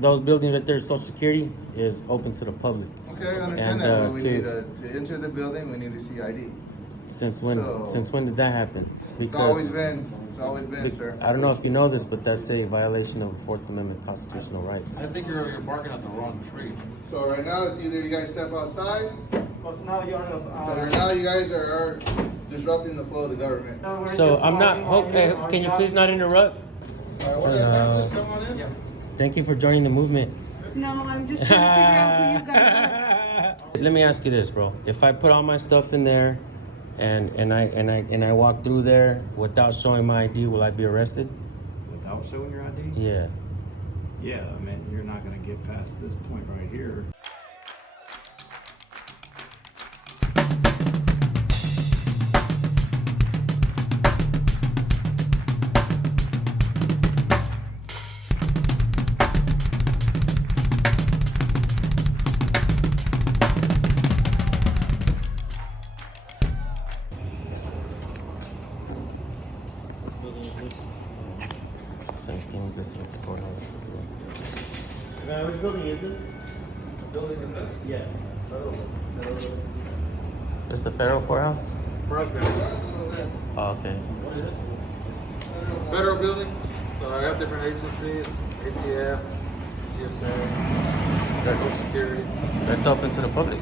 those buildings right there, Social Security, is open to the public. Okay, I understand that, but we need to enter the building, we need to see ID. Since when did that happen? It's always been, sir. I don't know if you know this, but that's a violation of Fourth Amendment constitutional rights. I think you're barking at the wrong tree. So right now, it's either you guys step outside, Because now you're or now you guys are disrupting the flow of the government. So I'm not. Can you please not interrupt? Come on in. Thank you for joining the movement. No, I'm just trying to figure out who you guys are. Let me ask you this, bro. If I put all my stuff in there, and I walk through there without showing my ID, will I be arrested? Without showing your ID? Yeah. Yeah, I mean, you're not gonna get past this point right here. Same thing, this is the courthouse. Which building is this? Building is this? Yeah. It's the federal courthouse? Oh, okay. Federal building, so I have different agencies, ATF, GSA, Social Security. That's open to the public.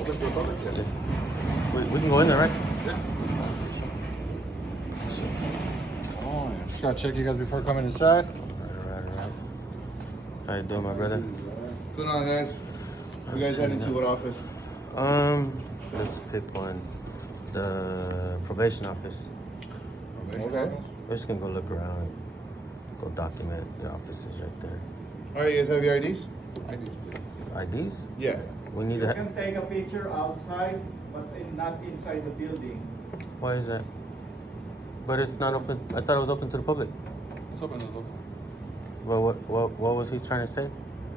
Open to the public, Yeah. We can go in there, right? Yeah. Oh, yeah. Just gotta check you guys before coming inside. Right. How you doing, my brother? What's going on, guys? You guys heading to what office? Let's pick one. The probation office. Okay. We're just gonna go look around, go document the offices right there. All right, you guys have your IDs? IDs? Yeah. We need You to. can take a picture outside, but not inside the building. Why is that? But it's not open. I thought it was open to the public. It's open to the public. Well, what was he trying to say?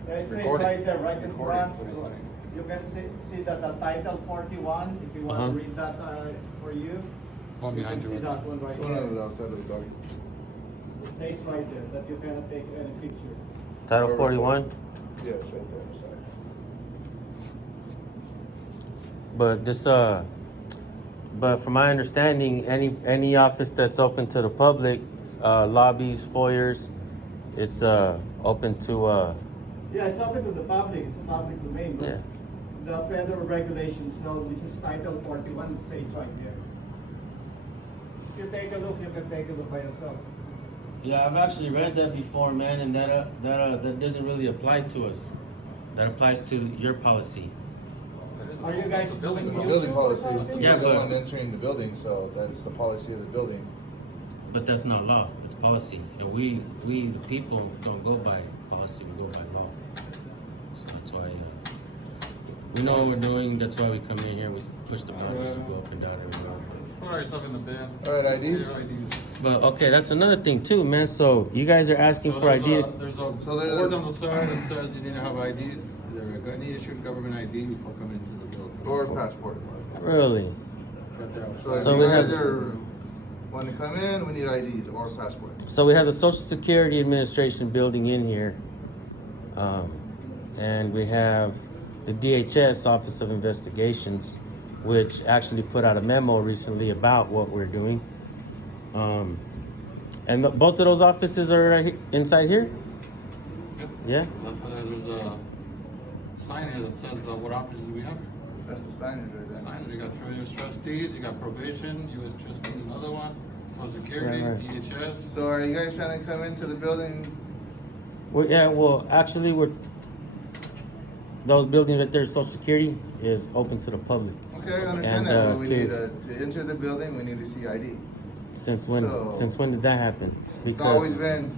Yeah, it says Recording. right there, right in Recording, front. so it's like- You can see that the title 41, if you want Uh-huh. to read that for you. One behind you you. can see that one right It's one of there. the outside of the building. It says right there that you cannot take any picture. Title 41. Yeah, it's right there on the side. But this but from my understanding, any office that's open to the public, lobbies, foyers, it's open to Yeah, it's open to the public. It's a public domain. But yeah. the federal regulations tells, which is Title 41, it says right there. If you take a look, you can take a look by yourself. Yeah, I've actually read that before, man, and that doesn't really apply to us. That applies to your policy. Are you guys It's a building doing The building YouTube or policy, something? Yeah, you're the but- one entering the building, so that's the policy of the building. But that's not law. It's policy. And we the people don't go by policy. We go by law. So that's why we know what we're doing. That's why we come in here. We push the buttons, we go up and down every road. Put yourself in the bin. All right, IDs? Your IDs. But okay, that's another thing too, man. So you guys are asking So for there's ID. There's a So there's board a- on the side that says you need to have ID. They're any issued government ID before coming into the building. Or passport. Really? Right there So outside. if So you we guys have- are want to come in, we need IDs or passport. So we have the Social Security Administration building in here, and we have the DHS Office of Investigations, which actually put out a memo recently about what we're doing. And both of those offices are right inside here. Yep. Yeah. That's why there's a sign here that says what offices we have here. That's the signage right there. Sign, you got U.S. trustees, you got probation, U.S. trustees, another one, Social Security, Right. DHS. So are you guys trying to come into the building? Well, actually, those buildings right there, Social Security, is open to the public. Okay, I understand And, that, but we to- need to enter the building, we need to see ID. Since when? So- Since when did that happen? It's always been,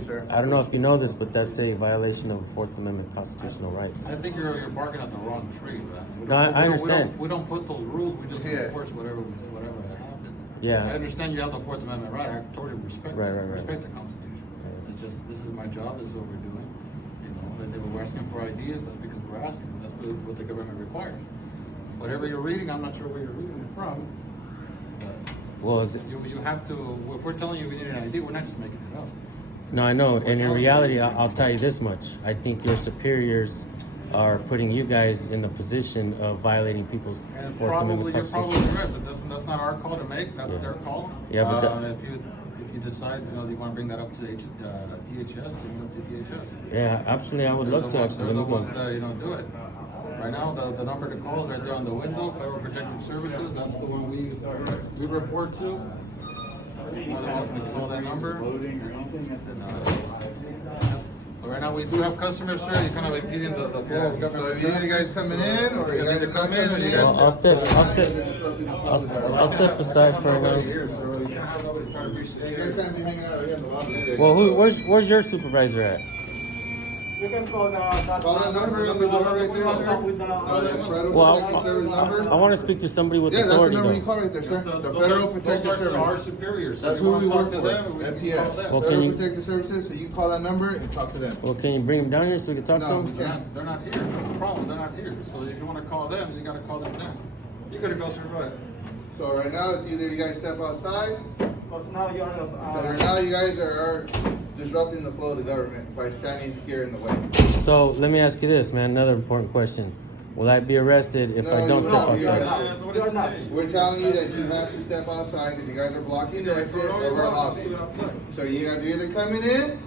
sir. I don't know if you know this, but that's a violation of Fourth Amendment constitutional rights. I think you're barking at the wrong tree, man. No, I understand. We don't put those rules, we just Yeah. enforce whatever happens. Yeah. I understand you have the Fourth Amendment right, I totally respect Right, that. right, right. Respect the Constitution. It's just, this is my job, this is what we're doing. You know, and they were asking for ideas, that's because we're asking, that's what the government requires. Whatever you're reading, I'm not sure where you're reading it from, but Well, you have to, if we're telling you we need an ID, we're not just making it up. No, I know. And in reality, I'll tell you this much. I think your superiors are putting you guys in the position of violating people's And Fourth Amendment you're Constitution. probably right, but that's not our call to make. That's their call. Yeah, but if you decide, you want to bring that up to DHS, bring it up to DHS. Yeah, absolutely. I would love to. They're Actually, the let me ones go. that do it. Right now, the number to call is right there on the window. Federal Protective Services. That's the one we report to. We call that number. But right now, we do have customers, sir. You're kind of impeding the flow Yeah, of so government. if either you guys coming in, or you guys are not coming in. Well, I'll step aside for a minute. You guys can't be hanging out here in the lobby either. Well, where's your supervisor at? You can call Call that number on the door right there, sir. with the Federal Well, Protective Service number. I want to speak to somebody with Yeah, that's the authority, number you though. call right there, sir. The Those Federal are Protective our Service. superiors. That's So who you we wanna work talk for, to them, we can FPS. call them. Well, can Federal you- Protective Services, so you call that number and talk to them. Well, can you bring him down here so we can talk to No, him? we can't. They're not here. That's the problem. They're not here. So if you want to call them, you got to call them now. You got to go, sir. Go ahead. So right now, it's either you guys step outside, Because now you're because right now you guys are disrupting the flow of the government by standing here in the way. So let me ask you this, man. Another important question: will I be arrested if No, I you don't will step not be outside? arrested. You're not. We're telling you that you have to step outside because you guys are blocking the exit of our lobby. So you guys are either coming in,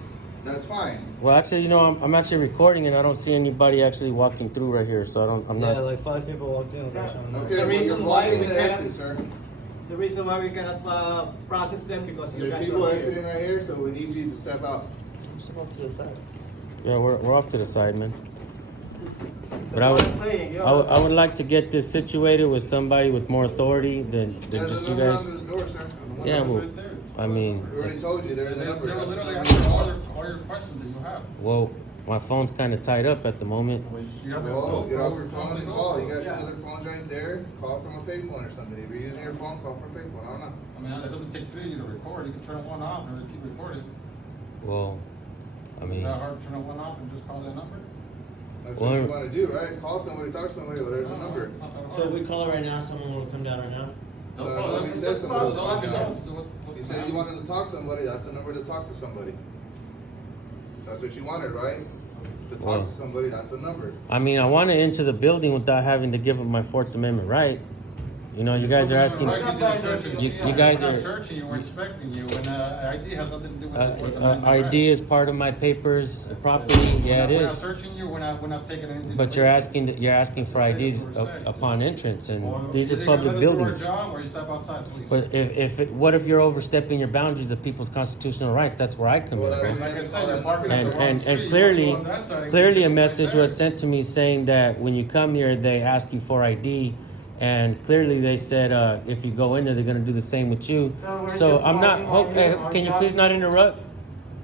that's fine. Well, actually, you know, I'm actually recording and I don't see anybody actually walking through right here, so I'm not. Yeah, like 5 people walked in. Okay, The well, you're reason why blocking we the cannot- exit, sir. The reason why we cannot process them because you There's guys people are exiting here. right here, so we need you to step out. Step up to the side. Yeah, we're off to the side, man. But I That's would, what I'm saying, I would like to get this situated with somebody with more authority than There's just a you number guys. under the door, sir. Yeah, well, I mean, We already told you, there's a They number. will That's the literally number answer to call. all your questions that you have. well, my phone's kind of tied up at the moment. You have Well, get off your go phone and go. call. You got Yeah. two other phones right there. Call from a payphone or something. If you're using your phone, call from a payphone. I don't know. I mean, it doesn't take three of you to record. You can turn one off and keep recording. Well, I Is mean, that hard to turn one off and just call that number? That's Well, what you want to do, right? It's call somebody, talk to somebody. Well, there's a number. It's not that So if hard. we call it right now, someone will come down right now? They'll No, call- nobody they'll- said somebody will they'll call let you down. know. So what's You the said you matter? wanted to talk to somebody. That's the number to talk to somebody. That's what you wanted, right? To talk Well. to somebody, that's the number. I mean, I want to enter the building without having to give up my Fourth Amendment right. You know, you guys are asking. Right, 'cause you're searching. You guys We're not are- searching you, we're inspecting you, and ID has nothing to do with Fourth Amendment ID right. is part of my papers, property. Yeah, it We're not is. searching you, we're not taking anything. But you're asking for IDs upon entrance, and these are Either public let us do buildings. our job, or you step outside, please. But what if you're overstepping your boundaries of people's constitutional rights? That's where I come Well, in, that's bro. what Like I said, you're parking And at the wrong and street. and You clearly, go on that side and clearly keep a it message right there. was sent to me saying that when you come here, they ask you for ID, and clearly they said if you go in there, they're gonna do the same with you. So we're So just I'm not. walking on here, Can you our please job- not interrupt?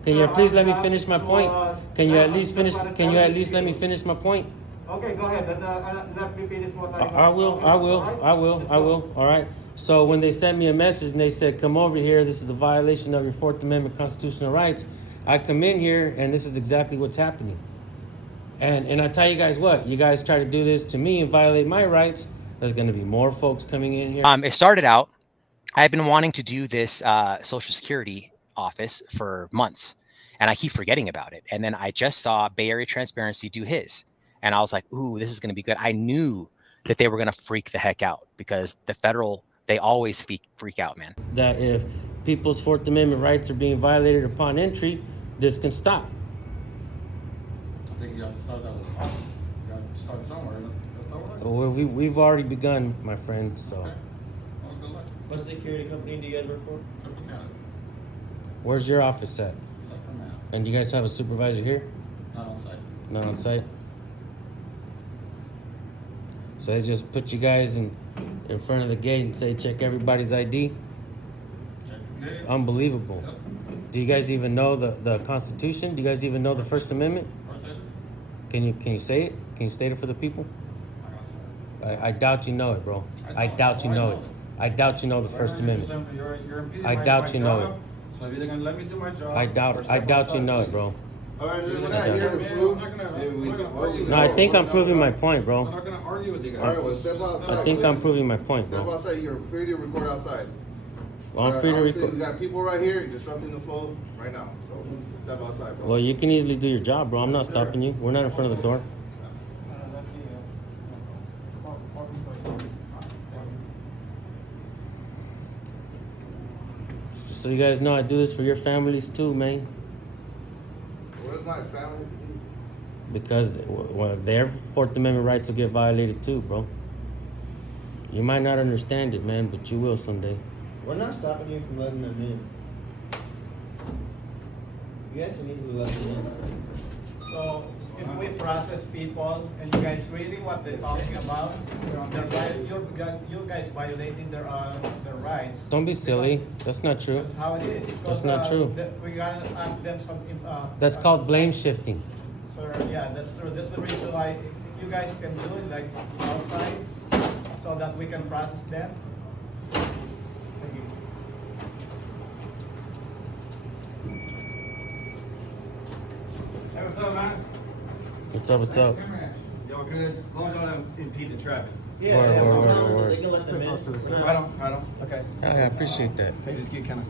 Can you No, please let me I'm finish my not- point? Can you no, at least I'm finish? just Can you at telling least let me you. finish my point? Okay, go ahead. Let me finish what I will. I will. I will. I will. All right. So when they sent me a message and they said, "Come over here. This is a violation of your Fourth Amendment constitutional rights," I come in here and this is exactly what's happening. And I tell you guys what, you guys try to do this to me and violate my rights. There's going to be more folks coming in here. It started out, I've been wanting to do this Social Security office for months, and I keep forgetting about it. And then I just saw Bay Area Transparency do his, and I was like, ooh, this is going to be good. I knew that they were going to freak the heck out because the federal, they always freak out, man. That if people's Fourth Amendment rights are being violated upon entry, this can stop. I think you have to start that with us. You have to start somewhere. That's all right. Well, we've already begun, my friend. So, Okay. Well, good luck. What security company do you guys work for? Triple County. where's your office at? Sacramento. And you guys have a supervisor here? Not on site. Not on site. So they just put you guys in front of the gate and say check everybody's ID. Check the gate. It's unbelievable. Yep. Do you guys even know the Constitution? Do you guys even know the First Amendment? Of course I do. Can you say it? Can you state it for the people? I'm not sure. I doubt you know it, bro. I I know. doubt you Oh, I know know. it. I doubt you know the Why First don't you Amendment. simply- you're impeding I my- doubt my you know job, it. So if you're gonna let me do my job. I or doubt step you outside, know it, please. bro. All right, we're You're not not here to gonna- prove. I'm not gonna- that we- I'm not gonna what we argue. No, I know. think I'm proving my point, I'm bro. not gonna argue with you guys. All right, well, step outside. I think I'm please. proving my point, Step bro. outside. You're free to record outside. Well, I'm free to Obviously, record. we got people right here disrupting the flow right now. So step outside, bro. Well, you can easily do your job, bro. I'm not stopping you. We're not in front of the door. Just so you guys know, I do this for your families too, man. What does my family have to do? Because their Fourth Amendment rights will get violated too, bro. You might not understand it, man, but you will someday. We're not stopping you from letting them in. You guys can easily let them in. So if we process people and you guys really what they're talking about, you guys violating their rights. Don't be silly. That's not true. That's how it is. That's not true. We gotta ask them some. That's called blame shifting. So yeah, that's true. That's the reason why you guys can do it like outside, so that we can process them. Thank you. Hey, what's up, man? What's up? What's up? Y'all good? As long as y'all don't impede the traffic. Yeah, Word, yeah, word, so word, word. they can let them in. We're not- Right on, right on. Okay. I appreciate that. They just get kind of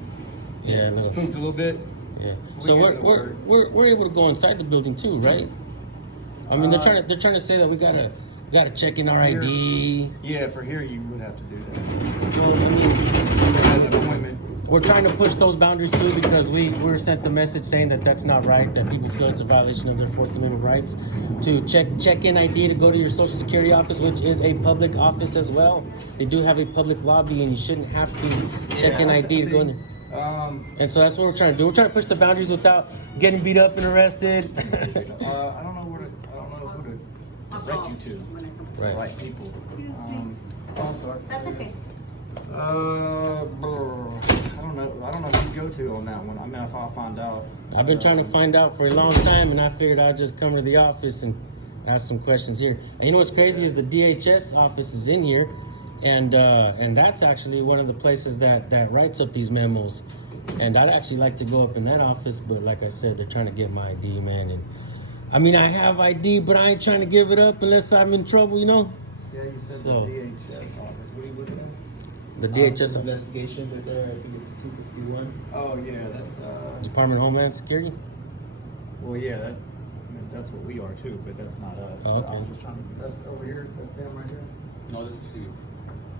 Yeah, no. spooked a little bit. Yeah. We So get the we're able to go inside the building too, right? I mean, they're trying to say that we gotta check in our Here. ID. Yeah, for here you would have to do that. Well, I mean, You had an appointment. we're trying to push those boundaries too because we were sent the message saying that that's not right. That people feel it's a violation of their Fourth Amendment rights to check in ID to go to your Social Security office, which is a public office as well. They do have a public lobby, and you shouldn't have to check in ID to go in there. And so that's what we're trying to do. We're trying to push the boundaries without getting beat up and arrested. I don't know who to direct you to. Right. The right people. Excuse me. Oh, I'm sorry. That's okay. I don't know who to go to on that one. I mean, if I'll find out. I've been trying to find out for a long time, and I figured I'd just come to the office and ask some questions here. And you know what's crazy is the DHS office is in here, and that's actually one of the places that writes up these memos. And I'd actually like to go up in that office, but like I said, they're trying to get my ID, man. And I mean, I have ID, but I ain't trying to give it up unless I'm in trouble, you know? Yeah, you said So- the DHS office. What are you looking at? The Office DHS, investigation right there. I think it's 251. Oh yeah, that's Department of Homeland Security. well yeah, that's what we are too, but that's not us. Oh, But I okay. was just trying to, that's over here, that's them right here. No, this is you.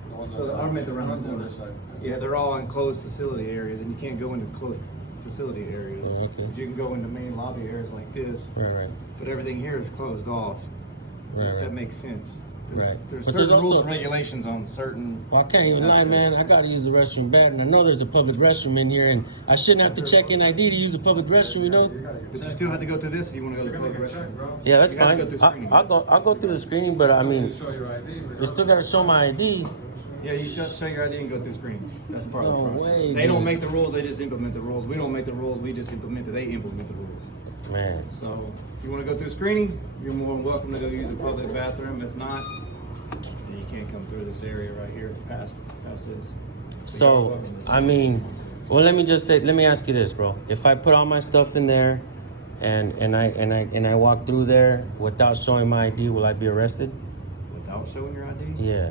The one So that- I meant around on the the corner. other side. Yeah, they're all enclosed facility areas, and you can't go into closed facility areas. Oh, okay. But you can go into main lobby areas like this, Right. but everything here is closed off. So Right, if right. that makes sense. Right. There's But certain there's rules also- and regulations on certain. Well, I can't even lie, man. I gotta use the restroom bad, and I know there's a public restroom in here, and I shouldn't have to check in ID to use a public restroom, you know? But you still have to go through this if you want to go to the public restroom. Yeah, that's You have to fine. go through screening. I'll go through the screening, but I mean, Show your ID. you still gotta show my ID. Yeah, you still have to show your ID and go through screening. That's part of No the process. way, They don't dude. make the rules; they just implement the rules. We don't make the rules; we just implement it. They implement the rules. Man. So if you want to go through screening, you're more than welcome to go use a public bathroom. If not, then you can't come through this area right here past this. So, I mean, well, let me ask you this, bro. If I put all my stuff in there, and I walk through there without showing my ID, will I be arrested? Without showing your ID? Yeah.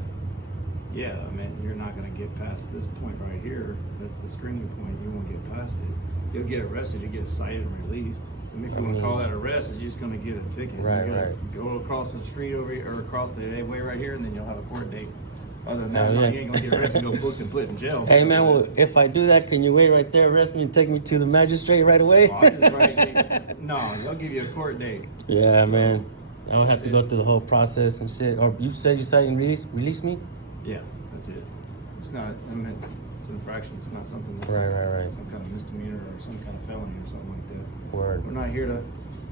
Yeah, I mean, you're not going to get past this point right here. That's the screening point. You won't get past it. You'll get arrested. You get cited and released. I mean, if you want to call that arrest, you're just going to get a ticket. Right, You gotta right. Go across the street over here, or across the way right here, and then you'll have a court date. Other than Oh, that, no, yeah. you ain't going to get arrested and go booked and put in jail. Hey, man. Well, if I do that, can you wait right there, arrest me, and take me to the magistrate right away? Oh, I just write no, they'll give you a court date. Yeah, So, man. I don't have to that's go it. through the whole process and shit. Or you said you cite and release me? Yeah, that's it. It's not, I mean, it's an infraction. It's not something that's Right, like right, right. some kind of misdemeanor or some kind of felony or something like that. Word.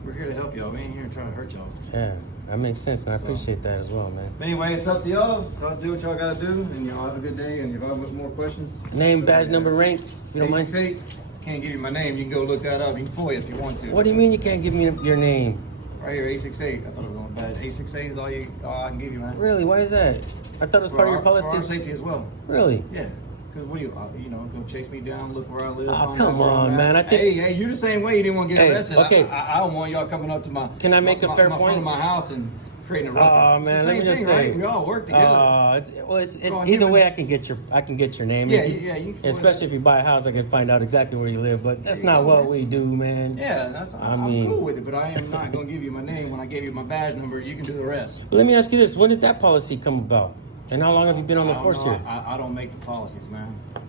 We're here to help y'all. We ain't here to try to hurt y'all. Yeah, that makes sense, and I appreciate that as well, man. Anyway, it's up to y'all. Y'all do what y'all gotta do, and y'all have a good day. And if y'all have more questions, Name, badge, number, rank, if you don't mind. 868. Can't give you my name. You can go look that up. You can FOIA if you want to. What do you mean you can't give me your name? Right here, 868. I thought it was on bad. 868 is all I can give you, man. Really? Why is that? I thought it was part of your For our policy. safety as well. Really? Yeah. Because what do you go chase me down, look where I live. Oh, find come out where I'm on, at. man. I think- Hey, you the same way. You didn't want to get Hey, arrested. okay. I don't want y'all coming up to my. Can I make a fair my point? front of my house and creating a ruckus. Oh It's the man, let same me just thing, say, right? We all work together. It's Go on, either him way. and- I can get your name. Yeah, If yeah, you can- especially if you buy a house, I can find out exactly where you live. But that's There you not go, what man. we do, man. Yeah, I I'm mean- cool with it, but I am not gonna give you my name when I gave you my badge number. You can do the rest. Let me ask you this: when did that policy come about? And how long have you been on the I don't force know. here? I don't make the policies, man. You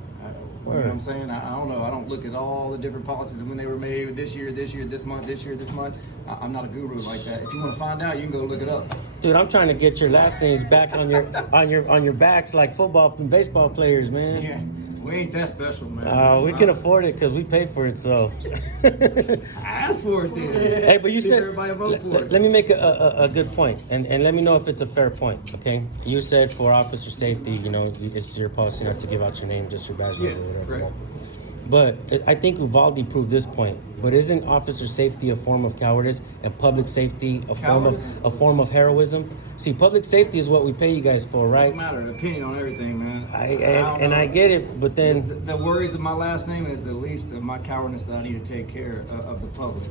know Word. what I'm saying? I don't know. I don't look at all the different policies and when they were made this year, this month, this month. I'm not a guru like that. If you want to find out, you can go look it up. Dude, I'm trying to get your last names back on your backs like football and baseball players, man. Yeah, we ain't that special, man. We can afford it because we paid for it. So. I asked for it then. Hey, but you See if said. everybody vote for it. Let me make a good point, and let me know if it's a fair point. Okay, you said for officer safety, you know, it's your policy not to give out your name, just your badge number, Yeah, or whatever. correct. But I think Uvalde proved this point. But isn't officer safety a form of cowardice and public safety Cowardice? a form of heroism? See, public safety is what we pay you guys for, right? Doesn't matter. Opinion on everything, man. And I get it, but then The worries of my last name is the least of my cowardice that I need to take care of the public.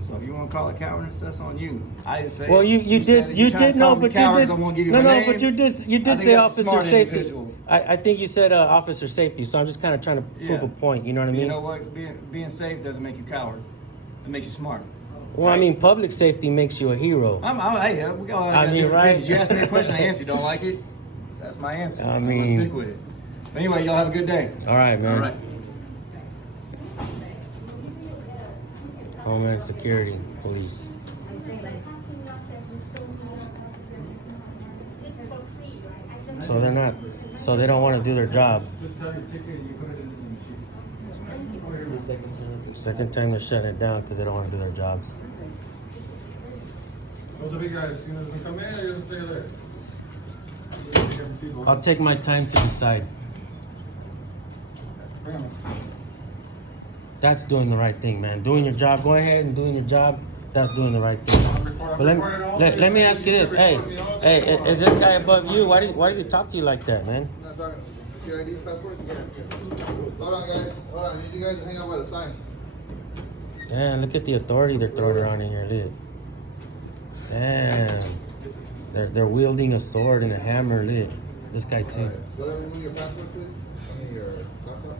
So if you want to call it cowardice, that's on you. I didn't say. well, it. you said did it. you trying to did no, call me but you cowards, did I won't give you no my no, name. but you I did think say that's a officer smart safety. individual. I think you said officer safety, so I'm just kind of trying to prove Yeah. a point. You know what I mean? You know what? Being safe doesn't make you coward. It makes you smart. Well, I mean, public safety makes you a hero. Hey, we all I got mean, different right? opinions. You asked me a question, I answered. You don't like it? That's my answer. I I'm mean- gonna stick with it. But anyway, y'all have a good day. All right, man. All right. Homeland Security, police. So they're not. So they don't want to do their job. It's the second time. Second time they're shutting it down because they don't want to do their jobs. Those are big guys. You gonna come in or you gonna stay there? I'll take my time to decide. That's doing the right thing, man. Doing your job. Go ahead and doing your job. That's doing the right thing. But let me ask you this. Hey, is this guy above you? Why does he talk to you like that, man? I'm not talking. Is your ID passports? Hold on, guys. Hold on. I need you guys to hang out by the sign. Damn, look at the authority they're throwing around in here, look. Damn. They're wielding a sword and a hammer, look. This guy too. Alright. Go ahead and remove your passports, please. I mean your laptops.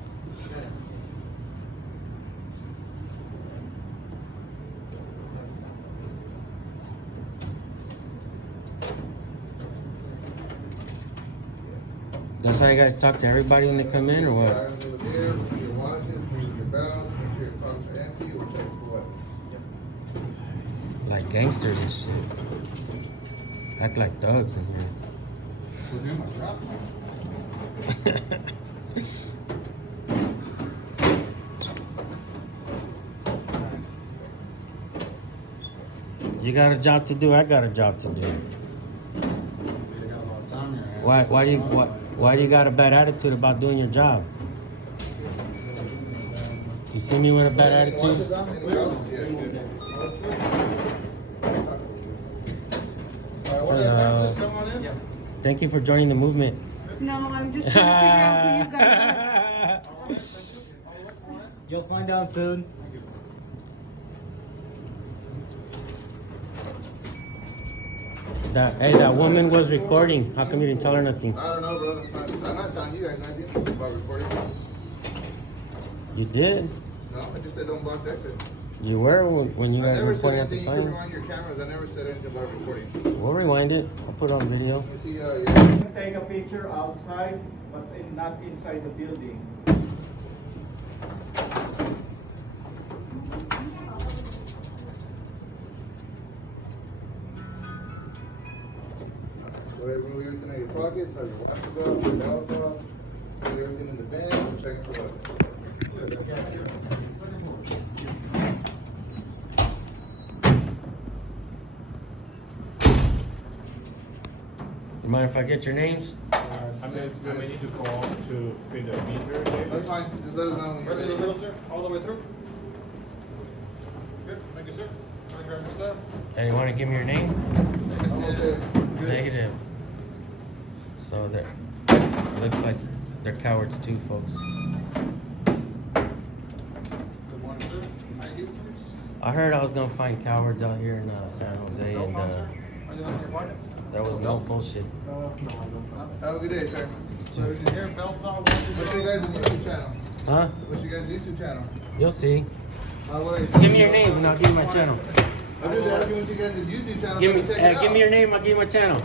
That's how you guys talk to everybody when they come in, or what? Items over there. Remove your watches. Remove your belts. Make sure your pockets are empty. We'll check for weapons. Like gangsters and shit. Act like thugs in here. We're doing my job. You got a job to do. I got a job to do. We got a lot of time here. Why do you got a bad attitude about doing your job? You see me with a bad Any watches attitude? on? Any belts? Yeah, good. Hello. Come on in. Thank you for joining the movement. No, I'm just trying to figure out who you guys are. You'll find out soon. That woman was recording. How come you didn't tell her nothing? I don't know, bro. That's not, I'm not telling you guys nothing about recording. You did. No, I just said don't block the exit. You were when you I guys were never said recording at the anything. You can sign. rewind your cameras. I never said anything about recording. We'll rewind it. I'll put it on video. Let me see your. You can take a picture outside, but not inside the building. Go ahead, remove everything out of your pockets. Have your watches off, your belts off. Put everything in the bin. We're checking for weapons. You mind if I get your names? I may need to call to fit the meter. That's fine. Just let us know when you're ready. sir? All the way through? Good, thank you, sir. Thank you very much, sir. Hey, you want to give me your name? I'm okay. Negative. So they're, it looks like they're cowards too, folks. Good morning, sir. How you? I heard I was gonna find cowards out here in San Jose, and Are you not your pockets? That was no bullshit. Have a good day, sir. So you can hear belts on. What's your guys' YouTube channel? Huh? What's your guys' YouTube channel? You'll see. What I see. Give me your name and I'll give you my channel. I'm just asking what you guys' YouTube channel. Give me, so I can check it give me out. your name. I'll give you my channel.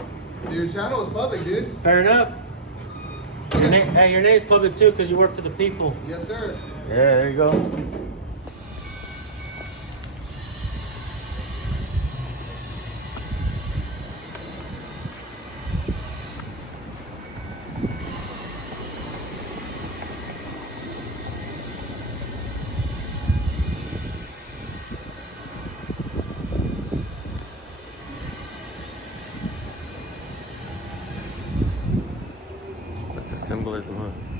Your channel is public, dude. Fair enough. Hey, your name's public too because you work for the people. Yes, sir. Yeah, there you go. What's the symbolism, huh?